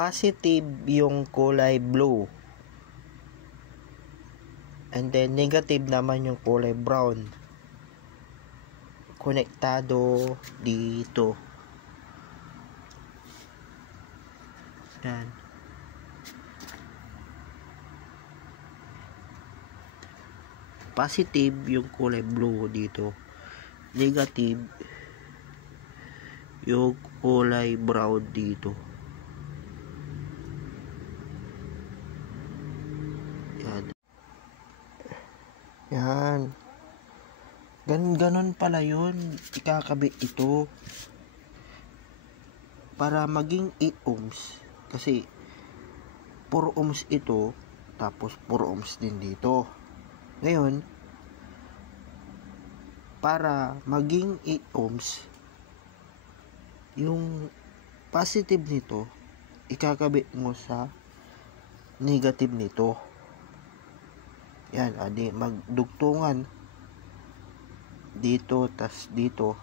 positive yung kulay blue. And then negative naman yung kulay brown. Konektado dito. Yan. Positive yung kulay blue dito. Negative yung kulay brown dito. Yan. Yan. Ganon pala yun. Ikakabit ito. Para maging 8 ohms. Kasi 4 ohms ito. Tapos 4 ohms din dito. Ngayon, para maging 8 ohms, yung positive nito, ikakabit mo sa negative nito. Yan, adi magdugtungan dito, tas dito.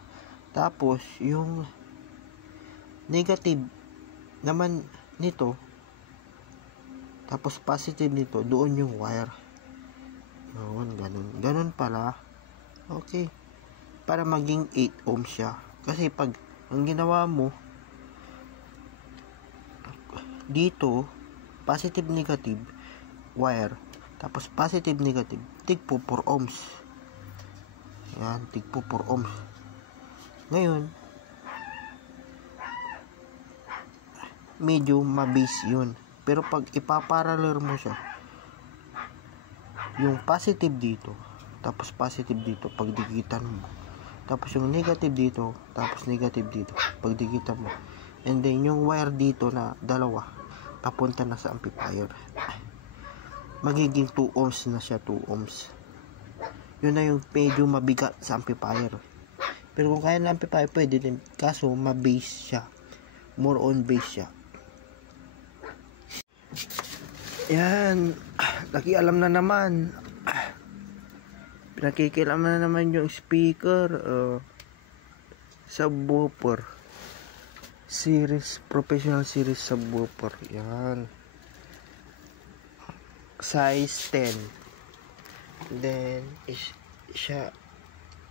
Tapos, yung negative naman nito, tapos positive nito, doon yung wire. Yun, ganun pala. Okay. Para maging 8 ohms siya. Kasi pag ang ginawa mo dito, positive negative wire, tapos positive negative, tigpo 4 ohms. Yan, tigpo 4 ohms. Ngayon, medyo mabase yun. Pero pag ipaparallel mo siya, yung positive dito, tapos positive dito, pagdikitan mo. Tapos yung negative dito, tapos negative dito, pagdikitan mo. And then yung wire dito na dalawa, papunta na sa amplifier. Magiging 2 ohms na siya, 2 ohms. Yun na yung medyo mabigat sa amplifier. Pero kung kaya ng amplifier, pwede din. Kaso, ma-base siya. More on base siya. Yan. Nakialam na naman. Nakikialam na naman yung speaker. Subwoofer. Professional series subwoofer. Yan. Size 10. Then,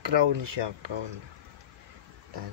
crown siya. Crown. Yan.